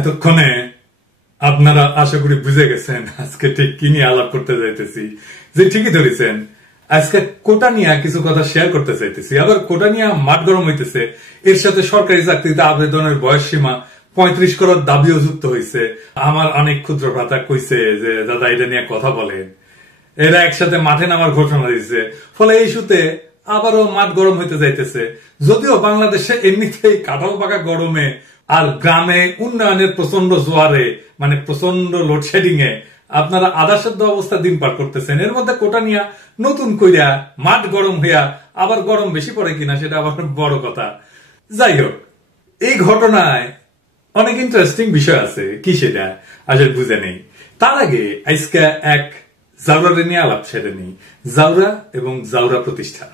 এতক্ষণে আপনারা আশা করি বুঝে গেছেন আজকে ঠিক কি নিয়ে আলাপ করতে যাইতেছি। যে ঠিকই ধরেছেন, আজকে কোটা নিয়ে কিছু কথা শেয়ার করতে চাইতেছি। আবার কোটা নিয়ে মাঠ গরম হইতেছে, এর সাথে সরকারি চাকরিতে আবেদনের বয়স সীমা 35 করার দাবিও যুক্ত হয়েছে। আমার অনেক ক্ষুদ্র ভ্রাতা কইছে যে দাদা এটা নিয়ে কথা বলেন। এরা একসাথে মাঠে নামার ঘোষণা দিচ্ছে, ফলে এই ইস্যুতে আবারও মাঠ গরম হইতে যাইতেছে। যদিও বাংলাদেশে এমনিতেই কাঁঠাল পাকা গরমে আর গ্রামে উন্নয়নের প্রচন্ড জোয়ারে, মানে প্রচন্ড লোডশেডিং এ আপনারা আধা সেদ্ধ অবস্থা দিন পার করতেছেন। এর মধ্যে কোটা নিয়া নতুন কইরা মাঠ গরম হইয়া আবার গরম বেশি পড়ে কিনা সেটা আবার বড় কথা। যাই হোক, এই ঘটনায় অনেক ইন্টারেস্টিং বিষয় আছে, কি সেটা আসলে বুঝে নেই। তার আগে আজকে এক জাউরা নিয়ে আলাপ সেরে নেই। জাউরা এবং জাউরা প্রতিষ্ঠান।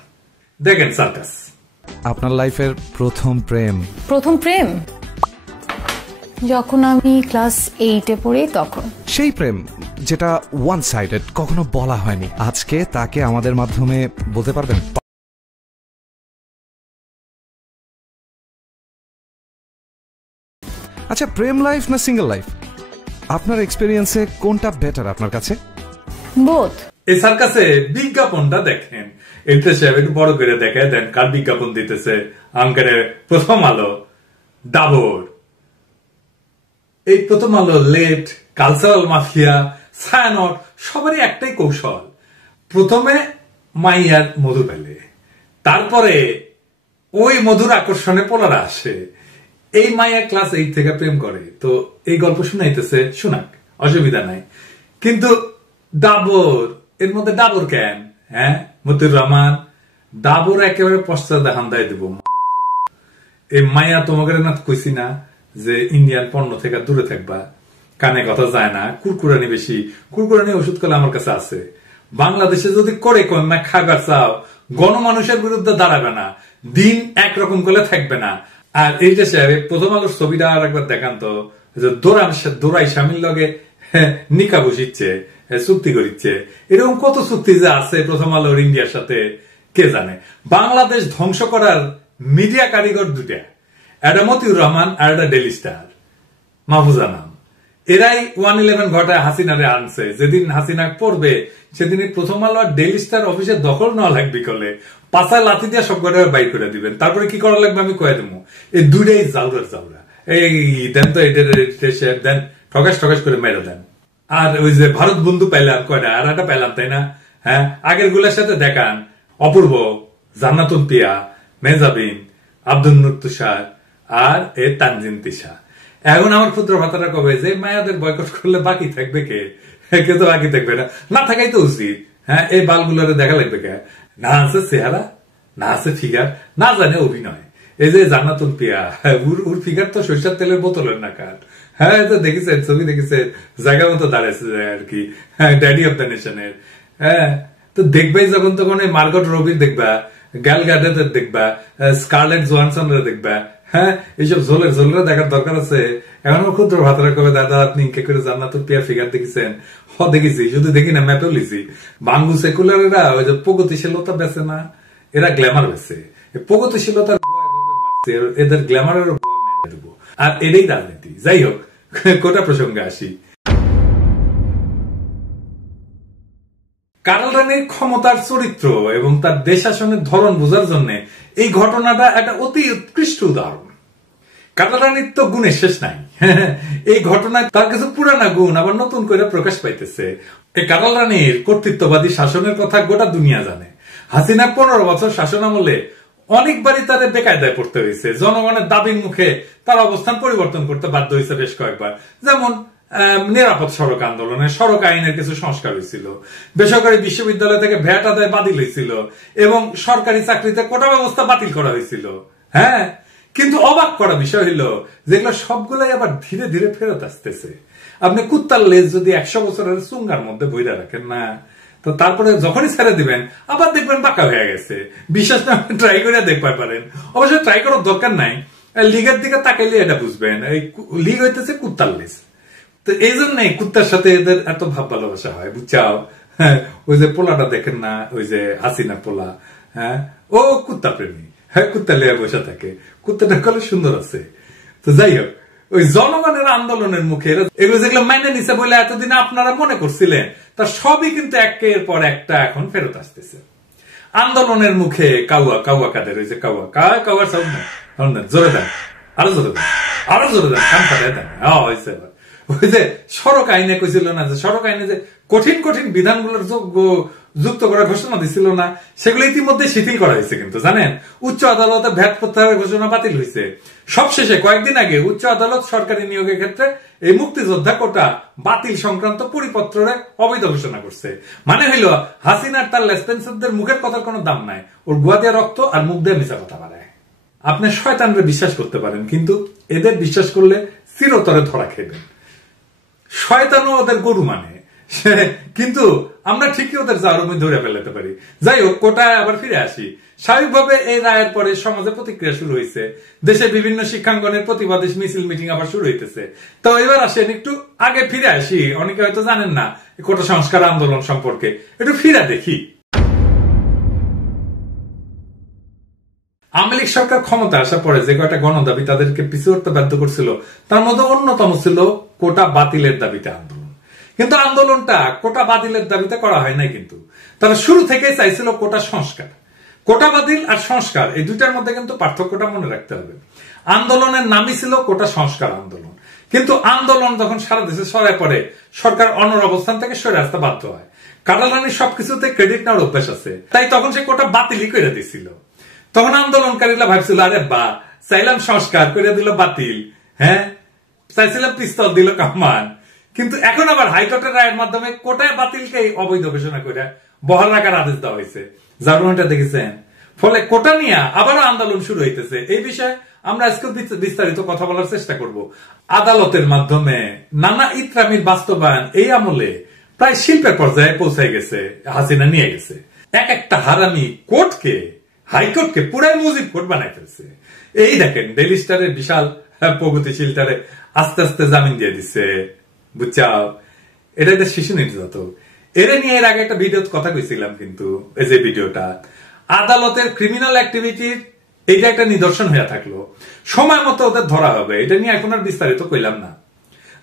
দেখেন সার্কাস, আপনার লাইফের প্রথম প্রেম? প্রথম প্রেম যখন আমি ক্লাস 8-এ পড়ি তখন। সেই প্রেম যেটা ওয়ান সাইডেড, কখনো বলা হয়নি, আজকে তাকে আমাদের মাধ্যমে বলতে পারবেন? আচ্ছা, প্রেম লাইফ না সিঙ্গেল লাইফ, আপনার এক্সপেরিয়েন্সে কোনটা বেটার আপনার কাছে? বোথ। এই সার্কাসে বিজ্ঞাপনটা দেখেন, এটা সাহেব একটু বড় করে দেখে দেন কার বিজ্ঞাপন দিতেছে। আঙ্কারে প্রথম আলো, ডাবর, এই প্রথম আলো, লেট, কালচারাল মাফিয়া, ছায়ানট, সবারই একটাই কৌশল। প্রথমে মাইয়ার মধু পেলে, তারপরে ওই মধুর আকর্ষণে পোলারা আসে। এই মাইয়া ক্লাস 8 থেকে প্রেম করে, তো এই গল্প শুনাইতেছে, শুনাক, অসুবিধা নাই। কিন্তু ডাবর, এর মধ্যে ডাবর কেন? হ্যাঁ, মতিউর রহমান, ডাবর একেবারে পশ্চাৎ দেখান দেয় দিব। এই মাইয়া তোমাকে না কইছি না যে ইন্ডিয়ান পণ্য থেকে দূরে থাকবা, কানে কথা যায় না, কুরকুরানি বেশি। কুরকুরানি ওষুধ করলে আমার কাছে আছে। বাংলাদেশে যদি করে কন্যা খাবার চাও, গণমানুষের বিরুদ্ধে দাঁড়াবে না, দিন একরকম করলে থাকবে না। আর এই যে প্রথম আলোর ছবিটা আর একবার দেখান তো, দোরাই স্বামীর লগে নিকা বসিচ্ছে, চুক্তি করিচ্ছে। এরকম কত চুক্তি যে আছে প্রথম আলোর ইন্ডিয়ার সাথে কে জানে। বাংলাদেশ ধ্বংস করার মিডিয়া কারিগর দুটা, একটা মতিউর রহমান আর একটা ডেলি স্টার, মাহফুজা নাম। এরাই 111 ঘটায় হাসিনারে আনছে। যেদিন হাসিনা পড়বে সেদিন প্রথম আলো আর ডেলি স্টার অফিসে দখল নেওয়া লাগবে, করলে পাশায় লাথি দিয়ে সব কটা বাইর করে দিবেন। তারপরে কি করা লাগবে আমি কয়ে দেবো। এই দুইটাই জাউরার জাউরা। এই দেন তো দেন, ঠকাস ঠকাস করে মেরে দেন। আর ওই যে ভারত বন্ধু পাইলাম কয়টা, আর একটা পাইলাম, তাই না? হ্যাঁ, আগের গুলার সাথে দেখান, অপূর্ব, জান্নাতুন পিয়া, মেজাবিন, আব্দুল নূর তুষার আর এ তানজিন তিশা। এখন আমার ক্ষুদ্র ভাতারা কবে যে মায়াদের বয়কট করলে বাকি থাকবে কে? কেউ তো বাকি থাকবে না, না থাকাই তো উচিত। হ্যাঁ, এই বালগুলোরে দেখা লাগবে কে? না আছে চেহারা, না আছে ফিগার, না জানে অভিনয়। এই যে জান্নাতুল পিয়া, ওর ফিগার তো সরিষার তেলের বোতলের না কাঠ। হ্যাঁ, তো দেখেছেন, ছবি দেখেছেন, জায়গা মতো দাঁড়াইছে আর কি। হ্যাঁ, ড্যাডি অব দ্য নেশনের। হ্যাঁ, তো দেখবাই যখন তখন এই মার্গট রবির দেখবা, গ্যাল গার্ডেনের দেখবা, স্কারলেট জোহানসনের দেখবা। হ্যাঁ, এইসব ঝোলের দেখার দরকার আছে। এখন ক্ষুদ্র ভাতারা কবে দাদা আপনি ইনকে করে জান্নাতুল পিয়া ফিগার দেখেছেন? হ, দেখেছি, শুধু দেখি না, ম্যাপেও লিছি। বাঙ্গু সেকুলারেরা ওই যে প্রগতিশীলতা বেছে না, এরা গ্ল্যামার বেছে। প্রগতিশীলতার এদের গ্ল্যামারের দেবো, আর এটাই রাজনীতি। যাই হোক, কোটা প্রসঙ্গে আসি। কারাল রানীর ক্ষমতার চরিত্র এবং তার দেশ শাসনের ধরন বোঝার জন্য এই ঘটনাটা একটা অতি উৎকৃষ্ট উদাহরণ। কারাল রানীর তো গুণের শেষ নাই। এই ঘটনায় তার কিছু পুরানা গুণ আবার নতুন করে প্রকাশ পাইতেছে। এই কারাল রানীর কর্তৃত্ববাদী শাসনের কথা গোটা দুনিয়া জানে। হাসিনা 15 বছর শাসন আমলে অনেকবারই তাদের বেকায়দায় পড়তে হয়েছে। জনগণের দাবির মুখে তার অবস্থান পরিবর্তন করতে বাধ্য হয়েছে বেশ কয়েকবার। যেমন নিরাপদ সড়ক আন্দোলনে সড়ক আইনের কিছু সংস্কার হয়েছিল, বেসরকারি বিশ্ববিদ্যালয় থেকে ভ্যাট আদায় বাতিল হয়েছিল এবং সরকারি চাকরিতে কোটা ব্যবস্থা বাতিল করা হয়েছিল। হ্যাঁ, কিন্তু অবাক করা বিষয় হলো যেগুলো সবগুলাই আবার ধীরে ধীরে ফেরত আসতেছে। আপনি কুত্তার লেজ যদি 100 বছরের চুঙ্গার মধ্যে বইরা রাখেন না, তো তারপরে যখনই ছেড়ে দিবেন আবার দেখবেন বাঁকা হয়ে গেছে। বিশ্বাস না, ট্রাই করে দেখতে পারেন। অবশ্যই ট্রাই করার দরকার নাই, লিগের দিকে তাকাইলে এটা বুঝবেন। এই লিগ হইতেছে কুত্তার লেজ। তো এই জন্যই কুত্তার সাথে এদের এত ভাব ভালোবাসা হয়, বুঝছাও? হ্যাঁ, ওই যে পোলাটা দেখেন না, ওই যে হাসিনা পোলা, হ্যাঁ, ও কুত্তা প্রেমী। হ্যাঁ, কুত্তা লিয়া বসে থাকে, কুত্তাটা কলে সুন্দর আছে। তো যাই হোক, ওই জনগণের আন্দোলনের মুখে এগুলো যেগুলো মাইনে নিছে বলে এতদিন আপনারা মনে করছিলেন, তা সবই কিন্তু একের পর একটা এখন ফেরত আসতেছে। আন্দোলনের মুখে কাউয়া কাউয়া কাদের, ওই যে কাউয়া কাউয়ার সাউন্ড না, জোরে দেন, আরো জোরে দেন, আরো জোরে দেন, কান ফাটাই দেন। হয়েছে এবার ওই যে সড়ক আইনে কইছিল না, যে সড়ক আইনে যে কঠিন কঠিন বিধানগুলোর যুক্ত করার ঘোষণা দিছিল না, সেগুলো ইতিমধ্যে শিথিল করা হয়েছে কিন্তু জানেন। উচ্চ আদালতে ভ্যাট প্রত্যাহারের ঘোষণা বাতিল হয়েছে। সবশেষে কয়েকদিন আগে উচ্চ আদালত সরকারি নিয়োগের ক্ষেত্রে এই মুক্তিযোদ্ধা কোটা বাতিল সংক্রান্ত পরিপত্রে অবৈধ ঘোষণা করছে। মানে হইল হাসিনার তার লেসপেন্সারদের মুখের কথার কোনো দাম নাই, ওর গুয়া দিয়ে রক্ত আর মুখ দিয়ে মিশা কথা বাড়ায়। আপনি শয়তানরে বিশ্বাস করতে পারেন, কিন্তু এদের বিশ্বাস করলে চিরতরে ধরা খেবেন। শয়তানও ওদের গরু মানে, কিন্তু আমরা ঠিকই ওদের জারমে ধরে ফেলাতে পারি। যাই হোক, কোটায় আবার ফিরে আসি। স্বাভাবিকভাবে এই রায়ের পরে সমাজে প্রতিক্রিয়া শুরু হয়েছে, দেশে বিভিন্ন শিক্ষাঙ্গনের প্রতিবাদী মিছিল মিটিং আবার শুরু হইতেছে। তো এবার আসেন একটু আগে ফিরে আসি, অনেকে হয়তো জানেন না কোটা সংস্কার আন্দোলন সম্পর্কে, একটু ফিরে দেখি। আওয়ামী লীগ সরকার ক্ষমতা আসার পরে যে কয়টা গণদাবি তাদেরকে পিছু হটতে বাধ্য করছিল, তার মধ্যে অন্যতম ছিল কোটা বাতিলের দাবিতে আন্দোলন। কিন্তু আন্দোলনটা কোটা বাতিলের দাবিতে করা হয় নাই, কিন্তু তারা শুরু থেকেই চাইছিল কোটা সংস্কার। কোটা বাতিল আর সংস্কার এই দুইটার মধ্যে কিন্তু পার্থক্যটা মনে রাখতে হবে। আন্দোলনের নামই ছিল কোটা সংস্কার আন্দোলন, কিন্তু আন্দোলন যখন সারা দেশে ছড়ায় পড়ে, সরকার অন্যর অবস্থান থেকে সরে আসতে বাধ্য হয়। কাটালানির সবকিছুতে ক্রেডিট নেওয়ার অভ্যাস আছে, তাই তখন সে কোটা বাতিলই করে দিছিল। তখন আন্দোলনকারীরা ভাবছিল, আরে বা চাইলাম সংস্কার করে দিল বাতিল, হ্যাঁ চাইছিলাম পিস্তল দিল কামান। কিন্তু এখন আবার হাইকোর্টের রায়ের মাধ্যমে কোটায় বাতিলকে অবৈধ ঘোষণা করে বহাল রাখার আদেশ দেওয়া হয়েছে। জার্মানিটা দেখেছেন, ফলে কোটা নিয়ে আবারও আন্দোলন শুরু হইতেছে। এই বিষয়ে আমরা আজকে বিস্তারিত কথা বলার চেষ্টা করব। আদালতের মাধ্যমে নানা ইতরামির বাস্তবায়ন এই আমলে প্রায় শিল্পের পর্যায়ে পৌঁছায় গেছে, হাসিনা নিয়ে গেছে। এক একটা হারামি কোর্টকে, হাইকোর্টকে পুরাই মুজিব কোর্ট বানাই ফেলছে। এই দেখেন ডেইলি স্টারের বিশাল প্রগতিশীলটারে আস্তে আস্তে জামিন দিয়ে দিচ্ছে, বুঝছাও? এটা একটা শিশু নির্যাতন। এর নিয়ে এর আগে একটা ভিডিও কথা কইছিলাম, কিন্তু এই যে ভিডিওটা আদালতের ক্রিমিনাল অ্যাক্টিভিটির এইটা একটা নিদর্শন হয়ে থাকলো। সময় মতো ওদের ধরা হবে, এটা নিয়ে এখন আর বিস্তারিত কইলাম না।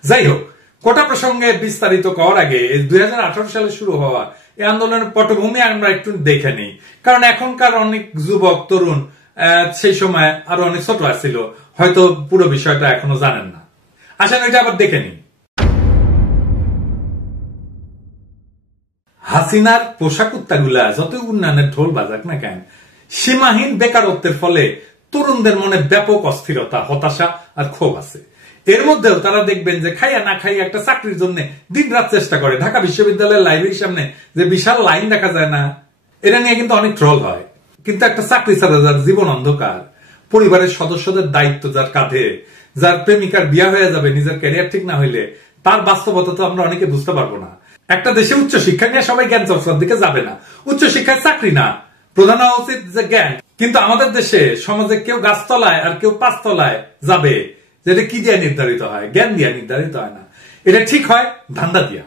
যাই হোক, কোটা প্রসঙ্গে বিস্তারিত করার আগে 2018 সালে শুরু হওয়া এই আন্দোলনের পটভূমি আমরা একটু দেখে নিই, কারণ এখনকার অনেক যুবক তরুণ সেই সময় আরো অনেক ছোট আসছিল, হয়তো পুরো বিষয়টা এখনো জানেন না। আসেন এটা আবার দেখে নিই। হাসিনার পোশাক উত্তাগুলা যত উন্নয়নের ঢোল বাজাক না কেন, সীমাহীন বেকারত্বের ফলে তরুণদের মনে ব্যাপক অস্থিরতা, হতাশা আর ক্ষোভ আছে। এর মধ্যেও তারা দেখবেন যে খাইয়া না খাইয়া একটা চাকরির জন্য দিন রাত চেষ্টা করে। ঢাকা বিশ্ববিদ্যালয়ের লাইব্রেরির সামনে যে বিশাল লাইন দেখা যায় না, এটা নিয়ে কিন্তু অনেক ট্রল হয়। কিন্তু একটা চাকরি ছাড়া যার জীবন অন্ধকার, পরিবারের সদস্যদের দায়িত্ব যার কাঁধে, যার প্রেমিকার বিয়া হয়ে যাবে নিজের ক্যারিয়ার ঠিক না হইলে, তার বাস্তবতা তো আমরা অনেকে বুঝতে পারবো না। একটা দেশে উচ্চ শিক্ষা নিয়ে সবাই জ্ঞান চর্চার দিকে যাবে না। উচ্চ শিক্ষায় চাকরি না, প্রধান হওয়া উচিত যে জ্ঞান। কিন্তু আমাদের দেশে সমাজে কেউ গাছতলায় আর কেউ পাঁচতলায় যাবে, যেটা কি দিয়ে নির্ধারিত হয়? জ্ঞান দিয়ে নির্ধারিত হয় না। এটা ঠিক হয় ধান্দা দিয়া,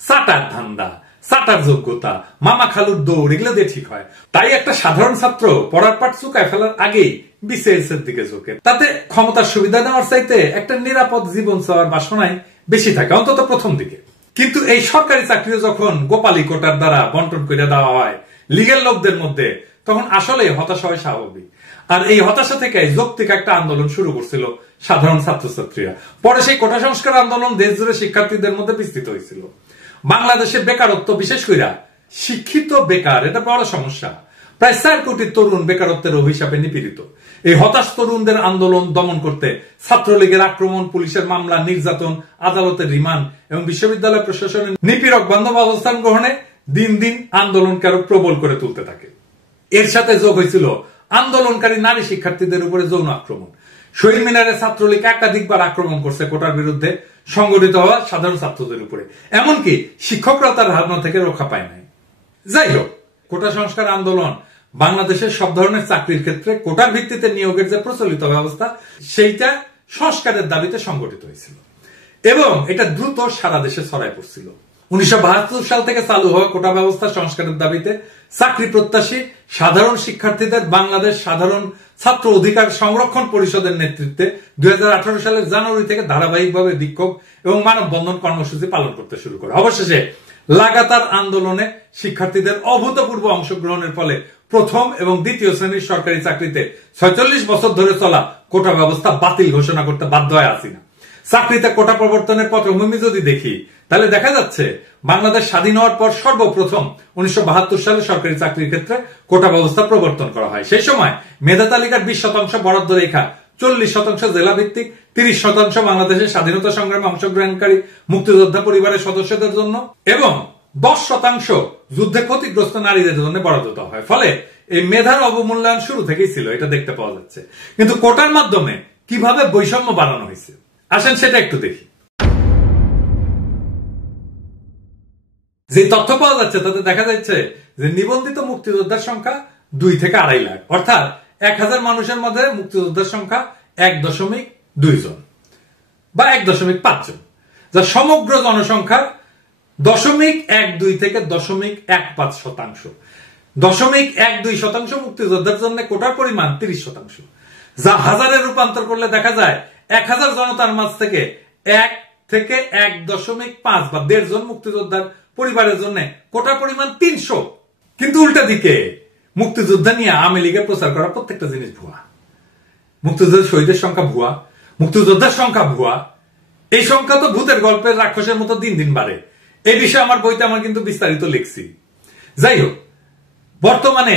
চাটার ধান্দা, চাটার যোগ্যতা, মামা খালুর দৌড়, এগুলো দিয়ে ঠিক হয়। তাই একটা সাধারণ ছাত্র পড়ার পাঠ চুকায় ফেলার আগেই বিসিএস এর দিকে ঝোঁকে। তাতে ক্ষমতার সুবিধা নেওয়ার চাইতে একটা নিরাপদ জীবন চাওয়ার বাসনাই বেশি থাকে, অন্তত প্রথম দিকে। কিন্তু এই সরকারি চাকরিও যখন গোপালী কোটার দ্বারা বন্টন করে দেওয়া হয় লিগেল লোকদের মধ্যে, তখন আসলে হতাশা হয় স্বাভাবিক। আর এই হতাশা থেকে যৌক্তিক একটা আন্দোলন শুরু করছিল সাধারণ ছাত্রছাত্রীরা। পরে সেই কোটা সংস্কার আন্দোলন দেশ জুড়ে শিক্ষার্থীদের মধ্যে বিস্তৃত হয়েছিল। বাংলাদেশের বেকারত্ব, বিশেষ করে শিক্ষিত বেকার, এটা বড় সমস্যা। প্রায় 4 কোটি তরুণ বেকারত্বের অভিশাপে নিপীড়িত। এই হতাশ তরুণদের আন্দোলন দমন করতে ছাত্রলীগের আক্রমণ, পুলিশের মামলা, নির্যাতন, আদালতের রিমান্ড এবং বিশ্ববিদ্যালয় প্রশাসনের নিপীড়ক বান্ধব অবস্থান গ্রহণে দিন দিন আন্দোলনকে আরো প্রবল করে তুলতে থাকে। এর সাথে যোগ হয়েছিল আন্দোলনকারী নারী শিক্ষার্থীদের উপরে যৌন আক্রমণ। শহীদ মিনারে ছাত্রলীগ একাধিকবার আক্রমণ করছে কোটার বিরুদ্ধে সংগঠিত হওয়া সাধারণ ছাত্রদের উপরে, এমনকি শিক্ষকরা তার হামলা থেকে রক্ষা পায় নাই। যাই হোক, কোটা সংস্কার আন্দোলন বাংলাদেশের সব ধরনের চাকরির ক্ষেত্রে কোটার ভিত্তিতে নিয়োগের যে প্রচলিত ব্যবস্থা, সেইটা সংস্কারের দাবিতে সংগঠিত হয়েছিল এবং এটা দ্রুত সারা দেশে ছড়ায় পড়ছিল। 1972 সাল থেকে চালু হওয়া কোটা ব্যবস্থা সংস্কারের দাবিতে চাকরি প্রত্যাশী সাধারণ শিক্ষার্থীদের বাংলাদেশ সাধারণ ছাত্র অধিকার সংরক্ষণ পরিষদের নেতৃত্বে 2018 সালের জানুয়ারি থেকে ধারাবাহিকভাবে বিক্ষোভ এবং মানববন্ধন কর্মসূচি পালন করতে শুরু করে। অবশেষে লাগাতার আন্দোলনে শিক্ষার্থীদের অভূতপূর্ব অংশগ্রহণের ফলে প্রথম এবং দ্বিতীয় শ্রেণীর সরকারি চাকরিতে 46 বছর ধরে চলা কোটা ব্যবস্থা বাতিল ঘোষণা করতে বাধ্য হয় হাসিনা। চাকরিতে কোটা প্রবর্তনের পটভূমি যদি দেখি তাহলে দেখা যাচ্ছে বাংলাদেশ স্বাধীন হওয়ার পর সর্বপ্রথম 1972 সালে সরকারি চাকরির ক্ষেত্রে কোটা ব্যবস্থা প্রবর্তন করা হয়। সেই সময় মেধা তালিকার 20% বরাদ্দ রেখা 40% জেলা ভিত্তিক, 30% বাংলাদেশের স্বাধীনতা সংগ্রামে অংশগ্রহণকারী মুক্তিযোদ্ধা পরিবারের সদস্যদের জন্য এবং 10% যুদ্ধে ক্ষতিগ্রস্ত নারীদের জন্য বরাদ্দ দেওয়া হয়। ফলে এই মেধার অবমূল্যায়ন শুরু থেকেই ছিল, এটা দেখতে পাওয়া যাচ্ছে। কিন্তু কোটার মাধ্যমে কিভাবে বৈষম্য বাড়ানো হয়েছে আসেন সেটা একটু দেখি। যে তথ্য পাওয়া যাচ্ছে তাতে দেখা যাচ্ছে যে নিবন্ধিত মুক্তিযোদ্ধার সংখ্যা 2 থেকে 2.5 লাখ, অর্থাৎ 1000 মানুষের মধ্যে মুক্তিযোদ্ধার সংখ্যা 1.2 জন বা 1.5 জন, যা সমগ্র জনসংখ্যার 0.12 থেকে 0.15%। 0.12% মুক্তিযোদ্ধার জন্য কোটার পরিমাণ 30%, যা হাজারে রূপান্তর করলে দেখা যায় 1000 জনতার মাঝ থেকে 1 থেকে 1.5 বা 1.5 জন মুক্তিযোদ্ধার পরিবারের জন্য কোটার পরিমাণ 300। কিন্তু উল্টা দিকে মুক্তিযোদ্ধা নিয়ে আওয়ামী লীগের প্রচার করা প্রত্যেকটা জিনিস ভুয়া। মুক্তিযোদ্ধার শহীদের সংখ্যা ভুয়া, মুক্তিযোদ্ধার সংখ্যা ভুয়া। এই সংখ্যা তো ভূতের গল্পের রাক্ষসের মতো দিন দিন বাড়ে। এই বিষয়ে আমার বইতে আমার কিন্তু বিস্তারিত লিখছি। যাই হোক, বর্তমানে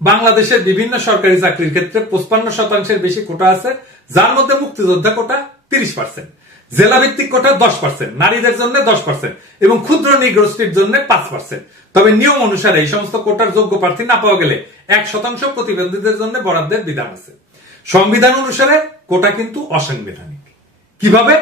বাংলাদেশের বিভিন্ন সরকারি চাকরির ক্ষেত্রে 55% বেশি কোটা আছে, যার মধ্যে মুক্তিযোদ্ধা কোটা 30%, জেলা ভিত্তিক কোটা 10%, নারীদের জন্য 10% এবং ক্ষুদ্র নিগোষ্ঠীর জন্য 5%। তবে নিয়ম অনুসারে এই সমস্ত কোটার যোগ্য প্রার্থী না পাওয়া গেলে 1% প্রতিবন্ধীদের জন্য বরাদ্দের বিধান আছে। সংবিধান অনুসারে কোটা কিন্তু অসাংবিধানিক। কিভাবে?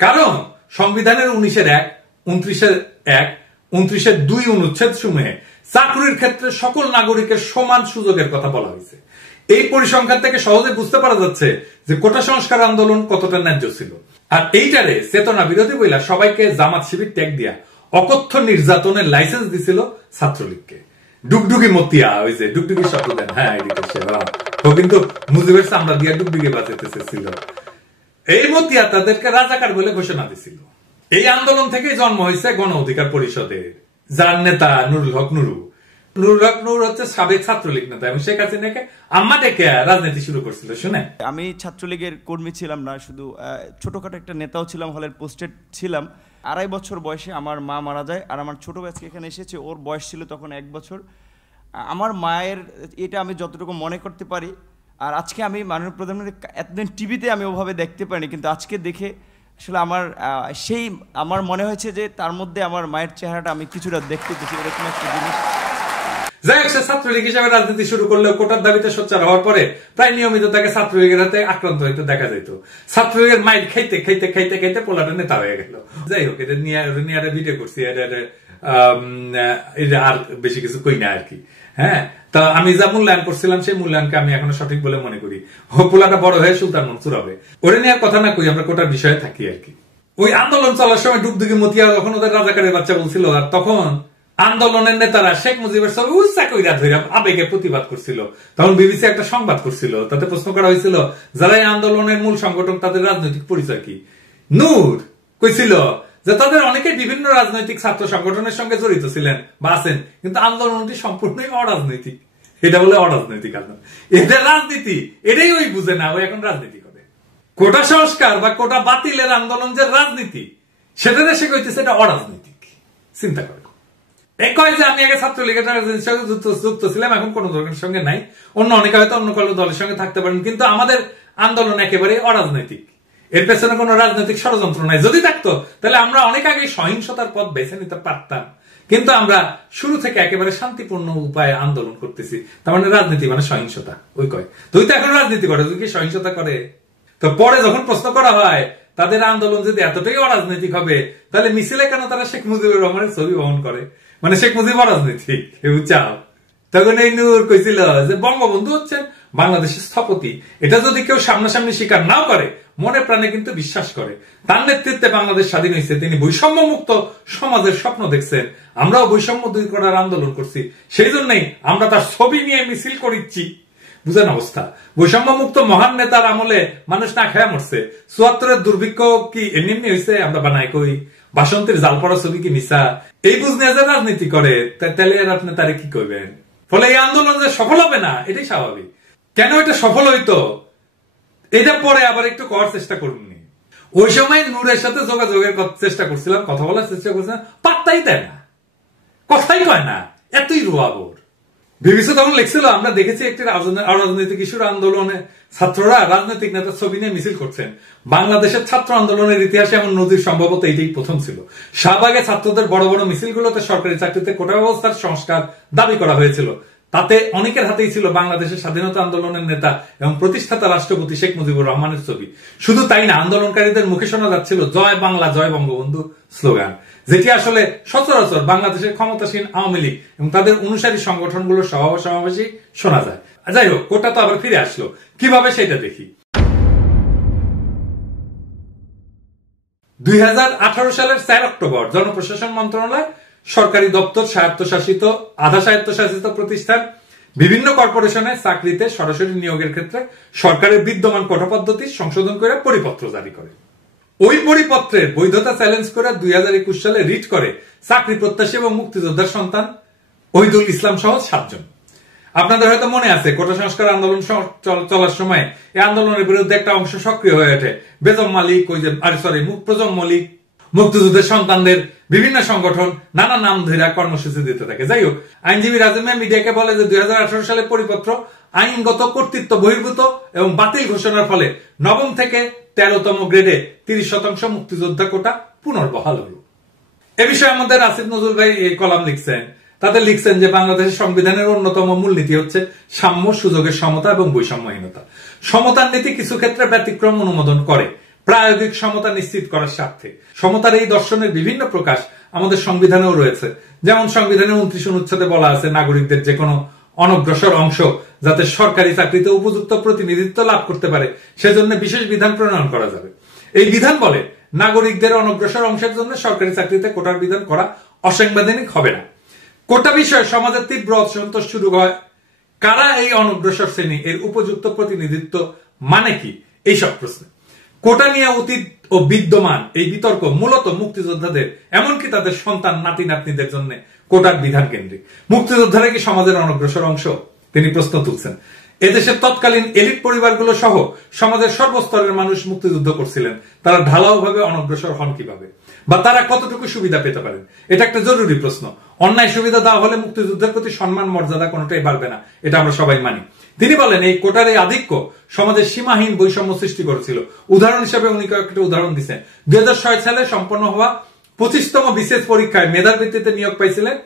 কারণ সংবিধানের 19-1, 29-1, 29-2 অনুচ্ছেদ সমূহে চাকরির ক্ষেত্রে সকল নাগরিকের সমান সুযোগের কথা বলা হয়েছে। এই পরিসংখ্যান থেকে সহজে বুঝতে পারা যাচ্ছে যে কোটা সংস্কার আন্দোলন কতটা ন্যায্য ছিল। আর এইটারে চেতনা বিরোধী বইলা সবাইকে জামাত শিবির ট্যাগ দিয়া অকথ্য নির্যাতনের লাইসেন্স দিছিল ছাত্রলীগকে। ডুগডুগি মতিয়া, ওই যে ডুগডুগি শব্দ দেন, হ্যাঁ ও কিন্তু মুজিবের চামড়া দিয়া ডুগডুগি বাজাতে চেয়েছিল। এই মতিয়া তাদেরকে রাজাকার বলে ঘোষণা দিছিল। এই আন্দোলন থেকে জন্ম হয়েছে গণ অধিকার পরিষদের, যার নেতা নুরুল হক নুরু। নুরুল হক নুর হচ্ছে সাবেক ছাত্রলীগ নেতা এবং শেখ হাসিনাকে আম্মা ডেকে রাজনীতি শুরু করছিল। শুনে আমি ছাত্রলীগের কর্মী ছিলাম না, শুধু ছোটখাটো একটা নেতাও ছিলাম, হলের পোস্টেড ছিলাম। 2.5 বছর বয়সে আমার মা মারা যায়, আর আমার ছোট ভাইকে এখানে এসেছে, ওর বয়স ছিল তখন 1 বছর। আমার মায়ের এটা আমি যতটুকু মনে করতে পারি। আর আজকে আমি মাননীয় প্রধানমন্ত্রী এতদিন টিভিতে আমি ওভাবে দেখতে পারিনি, কিন্তু আজকে দেখে আসলে আমার মনে হয়েছে যে তার মধ্যে আমার মায়ের চেহারাটা আমি কিছুটা দেখতে পেয়েছি, এরকম একটা জিনিস। যাই হোক, সে ছাত্রলীগ হিসেবে রাজনীতি শুরু করলেও কোটার দাবিতে সোচ্চার হওয়ার পরে প্রায় নিয়মিত তাকে ছাত্রলীগের হাতে আক্রান্ত হইতে দেখা যেত। ছাত্রলীগের মাইর খাইতে খাইতে খাইতে খাইতে পোলাটা নেতা হয়ে গেল। যাই হোক, এটা নিয়ে ভিডিও করছি, আর বেশি কিছু কই না আর কি। হ্যাঁ, তা আমি যা মূল্যায়ন করছিলাম সেই মূল্যায়নকে আমি এখনো সঠিক বলে মনে করি। পোলাটা বড় হয়ে সুলতান মনসুর হবে। ওরে নিয়ে কথা না কই, আমরা কোটার বিষয়ে থাকি আর কি। ওই আন্দোলন চলার সময় ডুগডুগি মতিয়া যখন ওদের রাজাকারের বাচ্চা বলছিল, আর তখন আন্দোলনের নেতারা শেখ মুজিবের ছবি উচ্চা কইরা ধইরা আবেগে প্রতিবাদ করছিল। তখন বিবিসি একটা সংবাদ করছিল, তাতে প্রশ্ন করা হয়েছিল যারা এই আন্দোলনের মূল সংগঠন তাদের রাজনৈতিক পরিচয় কি। নূর কইছিল যে তাদের অনেকে বিভিন্ন রাজনৈতিক ছাত্র সংগঠনের সঙ্গে জড়িত ছিলেন বা আছেন, কিন্তু আন্দোলনটি সম্পূর্ণই অরাজনৈতিক। এটা বলে অরাজনৈতিক আন্দোলন, এটা রাজনীতি, এটাই ওই বুঝে না, ওই এখন রাজনীতি করে। কোটা সংস্কার বা কোটা বাতিলের আন্দোলন যে রাজনীতি, সেটা দেশে কইতেছে এটা অরাজনৈতিক। চিন্তা করে এই কয় যে আমি আগে ছাত্রলীগের রাজনীতির সঙ্গে যুক্ত ছিলাম, এখন কোন দলের সঙ্গে নাই। অন্য অনেকে হয়তো অন্য কোনো দলের সঙ্গে থাকতে পারেন, কিন্তু আমাদের আন্দোলন একেবারে অরাজনৈতিক। এর পেছনে কোন রাজনৈতিক ষড়যন্ত্র নাই। যদি থাকতো তাহলে আমরা অনেক আগে সহিংসতার পথ বেছে নিতে পারতাম, কিন্তু আমরা শুরু থেকে একেবারে শান্তিপূর্ণ উপায়ে আন্দোলন করতেছি। তার মানে রাজনীতি মানে সহিংসতা। ওই কয় তুই তো এখন রাজনীতি করে, তুই কি সহিংসতা করে? তো পরে যখন প্রশ্ন করা হয় তাদের আন্দোলন যদি এতটাই অরাজনৈতিক হবে, তাহলে মিছিলে কেন তারা শেখ মুজিবুর রহমানের ছবি বহন করে? মানে শেখ মুজিব অরাজনৈতিক চাও? তখন এই নূর কইছিল যে বঙ্গবন্ধু হচ্ছেন বাংলাদেশের স্থপতি। এটা যদি কেউ সামনাসামনি স্বীকার নাও করে, মনে প্রাণে কিন্তু বিশ্বাস করে। তার নেতৃত্বে বাংলাদেশ স্বাধীন হয়েছে। তিনি বৈষম্য মুক্ত সমাজের স্বপ্ন দেখছেন। আমরাও বৈষম্য দূর করার আন্দোলন করছি। সেই জন্যই আমরা তার ছবি নিয়ে মিছিল করিচ্ছি। বুঝেন অবস্থা? বৈষম্য মুক্ত মহান নেতার আমলে মানুষ না খেয়া মরছে। ৭৪-এর দুর্ভিক্ষ কি এমনি হয়েছে? আমরা বানাই কই? বাসন্তীর জাল পড়া ছবি কি মিশা? এই বুঝ নিয়ে যে রাজনীতি করে, তাহলে আপনি তারে কি করবেন? ফলে এই আন্দোলন যে সফল হবে না, এটাই স্বাভাবিক। কেন এটা সফল হইতো এটা পরে আবার একটু করার চেষ্টা করুন। ওই সময় নূরের সাথে যোগাযোগের চেষ্টা করছিলাম, কথা বলার চেষ্টা করছিলাম, পাত্তাই দেয় না, কথাই কয় না, এতই রোয়াবর। বিবিসি তখন লিখছিল, আমরা দেখেছি একটি রাজনৈতিক ইস্যুর আন্দোলনে ছাত্ররা রাজনৈতিক নেতার ছবি নিয়ে মিছিল করছেন। বাংলাদেশের ছাত্র আন্দোলনের ইতিহাসে এমন নজির সম্ভবত এইটাই প্রথম ছিল। শাহবাগে ছাত্রদের বড় বড় মিছিলগুলোতে সরকারি চাকরিতে কোটা ব্যবস্থার সংস্কার দাবি করা হয়েছিল। তাতে অনেকের হাতেই ছিল বাংলাদেশের স্বাধীনতা আন্দোলনের নেতা এবং প্রতিষ্ঠাতা রাষ্ট্রপতি শেখ মুজিবুর রহমানের ছবি। শুধু তাই না, আন্দোলনকারীদের মুখে শোনা যাচ্ছিল জয় বাংলা জয় বঙ্গবন্ধু স্লোগান, যেটি আসলে সচরাচর বাংলাদেশের ক্ষমতাসীন আওয়ামী লীগ এবং তাদের অনুসারী সংগঠনগুলোর সমাবেশই শোনা যায়। যাই হোক, কোটা তো আবার ফিরে আসলো, কিভাবে সেটা দেখি। 2018 সালের 4 অক্টোবর জনপ্রশাসন মন্ত্রণালয় সরকারি দপ্তর, স্বায়ত্তশাসিত, আধা স্বায়ত্তশাসিত প্রতিষ্ঠান, বিভিন্ন কর্পোরেশনে চাকরিতে সরাসরি নিয়োগের ক্ষেত্রে সরকারের বিদ্যমান কোটা পদ্ধতি সংশোধন করে পরিপত্র জারি করে। ওই পরিপত্রের বৈধতা চ্যালেঞ্জ করে 2021 সালে রিট করে চাকরি প্রত্যাশী এবং মুক্তিযোদ্ধার সন্তান ওহিদুল ইসলাম সহ 7 জন। আপনাদের হয়তো মনে আছে, কোটা সংস্কার আন্দোলন চলার সময় এই আন্দোলনের বিরুদ্ধে একটা অংশ সক্রিয় হয়ে ওঠে। বেগম মালিক, প্রজম মল্লিক, মুক্তিযুদ্ধের সন্তানদের বিভিন্ন সংগঠন নানা নাম ধরে কর্মসূচি দিতে থাকে। যাই হোক, আইনজীবী রাজেমিয়া মিডিয়াকে বলে যে 2018 সালের পরিপত্র আইনগত কর্তৃত্ব বহির্ভূত এবং বাতিল ঘোষণার ফলে 9ম থেকে 13তম গ্রেডে 30% মুক্তিযোদ্ধা কোটা পুনর্বহাল হল। এ বিষয়ে আমাদের আসিফ নজরুল ভাই এই কলাম লিখছেন। তাতে লিখছেন যে বাংলাদেশের সংবিধানের অন্যতম মূলনীতি হচ্ছে সাম্য, সুযোগের সমতা এবং বৈষম্যহীনতা। সমতার নীতি কিছু ক্ষেত্রে ব্যতিক্রম অনুমোদন করে প্রায়োগিক সমতা নিশ্চিত করার স্বার্থে। সমতার এই দর্শনের বিভিন্ন প্রকাশ আমাদের সংবিধানেও রয়েছে। যেমন সংবিধানের 29 অনুচ্ছেদে বলা আছে, নাগরিকদের যে কোনো অনগ্রসর অংশ যাতে সরকারি চাকরিতে উপযুক্ত প্রতিনিধিত্ব লাভ করতে পারে সেজন্য বিশেষ বিধান প্রণয়ন করা যাবে। এই বিধান বলে নাগরিকদের অনগ্রসর অংশের জন্য সরকারি চাকরিতে কোটার বিধান করা অসাংবিধানিক হবে না। কোটা বিষয়ে সমাজের তীব্র অসন্তোষ শুরু হয়। কারা এই অনগ্রসর শ্রেণী, এর উপযুক্ত প্রতিনিধিত্ব মানে কি, এইসব প্রশ্ন। কোটা নিয়ে অতীত ও বিদ্যমান এই বিতর্ক মূলত মুক্তিযোদ্ধাদের, এমনকি তাদের সন্তান নাতি নাতনিদের জন্য কোটার বিধান কেন্দ্রিক। মুক্তিযোদ্ধারা কি সমাজের অনগ্রসর অংশ? তিনি প্রশ্ন তুলছেন। এদেশের তৎকালীন এলিট পরিবারগুলো সহ সমাজের সর্বস্তরের মানুষ মুক্তিযুদ্ধ করছিলেন। তারা ঢালাও ভাবে অনগ্রসর হন কিভাবে, বা তারা কতটুকু সুবিধা পেতে পারেন? এটা একটা জরুরি প্রশ্ন। অন্যায় সুবিধা দেওয়া হলে মুক্তিযুদ্ধের প্রতি সম্মান মর্যাদা কোনোটাই বাড়বে না, এটা আমরা সবাই মানি। তিনি বলেন, এই কোটার এই আধিক্য সমাজের সীমাহীন বৈষম্য সৃষ্টি করেছিল। উদাহরণ হিসেবে উনি কয়েকটা উদাহরণ দিচ্ছেন। 2006 সালে সম্পন্ন হওয়া 25তম বিশেষ পরীক্ষায় মেধার ভিত্তিতে নিয়োগ পাইছিলেন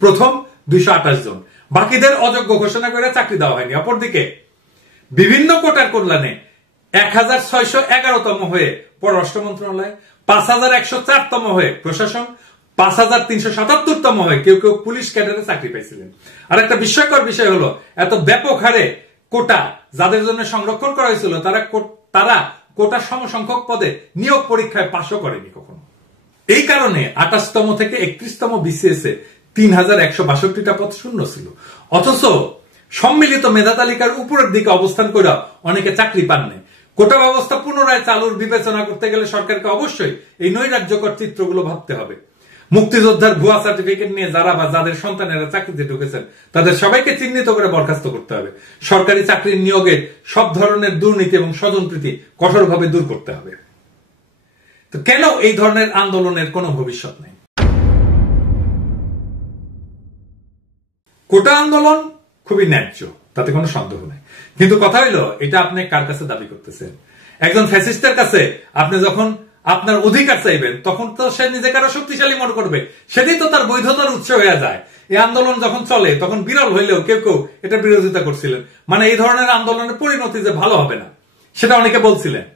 প্রথম 228 জন। বাকিদের অযোগ্য ঘোষণা করে চাকরি দেওয়া হয়নি। অপরদিকে বিভিন্ন কোটার কল্যাণে 1611তম হয়ে পররাষ্ট্র মন্ত্রণালয়, 5104তম হয়ে প্রশাসন, 5377তম হয়ে কেউ কেউ পুলিশ ক্যাডারে চাকরি পাইছিলেন। আর একটা বিস্ময়কর বিষয় হলো, এত ব্যাপক হারে কোটা যাদের জন্য সংরক্ষণ করা হয়েছিল তারা কোটা সমসংখ্যক পদে নিয়োগ পরীক্ষায় পাশও করেনি কখনো। এই কারণে 28তম থেকে 31তম বিসিএস এ 3162টা পদ শূন্য ছিল। অথচ সম্মিলিত মেধা তালিকার উপরের দিকে অবস্থান করে অনেকে চাকরি পাননি। কোটা ব্যবস্থা পুনরায় চালুর বিবেচনা করতে গেলে সরকারকে অবশ্যই এই নৈরাজ্যকর চিত্রগুলো ভাবতে হবে। মুক্তিযোদ্ধার ভুয়া সার্টিফিকেট নিয়ে যারা বা যাদের সন্তানেরা চাকরিতে ঢুকেছেন তাদের সবাইকে চিহ্নিত করে বরখাস্ত করতে হবে। সরকারি চাকরির নিয়োগে সব ধরনের দুর্নীতি এবং স্বজনপ্রীতি কঠোরভাবে দূর করতে হবে। তো কেন এই ধরনের আন্দোলনের কোনো ভবিষ্যৎ নেই? কোটা আন্দোলন খুবই ন্যায্য, তাতে কোনো সন্দেহ নেই। কিন্তু কথা হইলো, এটা আপনি কার কাছে দাবি করতেছেন? একজন ফ্যাসিস্টের কাছে আপনি যখন আপনার অধিকার চাইবেন তখন তো সে নিজেকে আরো শক্তিশালী মনে করবে, সেটাই তো তার বৈধতার উৎস হয়ে যায়। এই আন্দোলন যখন চলে তখন বিরল হইলেও কেউ কেউ এটা বিরোধিতা করছিলেন, মানে এই ধরনের আন্দোলনের পরিণতি যে ভালো হবে না সেটা অনেকে বলছিলেন।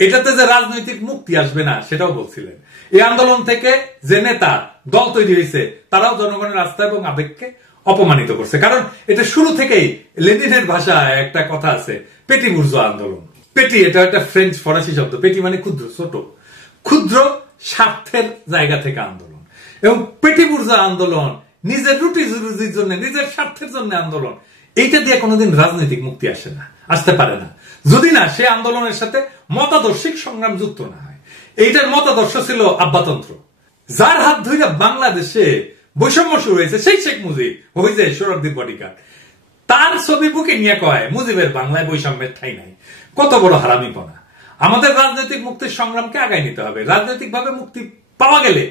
এটাতে যে রাজনৈতিক মুক্তি আসবে না সেটাও বলছিলেন। এই আন্দোলন থেকে যে নেতা দল তৈরি হয়েছে তারাও জনগণের আস্থা এবং আবেগকে অপমানিত করছে। কারণ এটা শুরু থেকেই লেনিনের ভাষায় একটা কথা আছে, পেটি বুর্জোয়া আন্দোলন। পেটি, এটা একটা ফ্রেঞ্চ ফরাসি শব্দ। পেটি মানে ক্ষুদ্র, ছোট, ক্ষুদ্র স্বার্থের জায়গা থেকে আন্দোলন। এবং পেটি বুর্জোয়া আন্দোলন, নিজের রুটি রুজির জন্য, নিজের স্বার্থের জন্য আন্দোলন, এইটা দিয়ে কোনোদিন রাজনৈতিক মুক্তি আসে না, আসতে পারে না, যদি না সে আন্দোলনের সাথে মতাদর্শিক সংগ্রাম যুক্ত না হয়। এইটার মতাদর্শ ছিল আব্বাতন্ত্র। যার হাত ধরে বাংলাদেশে বৈষম্য শুরু হয়েছে সেই শেখ মুজিব, ওই যে সোহরাওয়ার্দীর বডিগার্ড, তার ছবি বুকে নিয়ে কয় মুজিবের বাংলায় বৈষম্যের ঠাঁই নাই। কত বড় হারামিপনা! আমাদের রাজনৈতিক মুক্তির সংগ্রামকে আগায় নিতে হবে। রাজনৈতিক ভাবে মুক্তি পাওয়া গেলে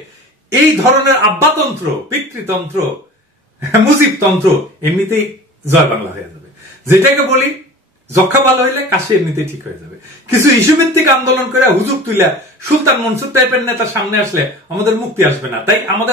এই ধরনের আব্বাতন্ত্র, পিতৃতন্ত্র, মুজিবতন্ত্র এমনিতেই জয় বাংলা হয়ে যাবে। যেটাকে বলি যক্ষা ভালো হইলে কাশি এমনিতেই ঠিক হয়ে যাবে। কিছু ইস্যু ভিত্তিক আন্দোলন করে হুজুগ তুইলা সুলতান মনসুর টাইপের নেতা সামনে আসলে আমাদের মুক্তি আসবে না। তাই আমাদের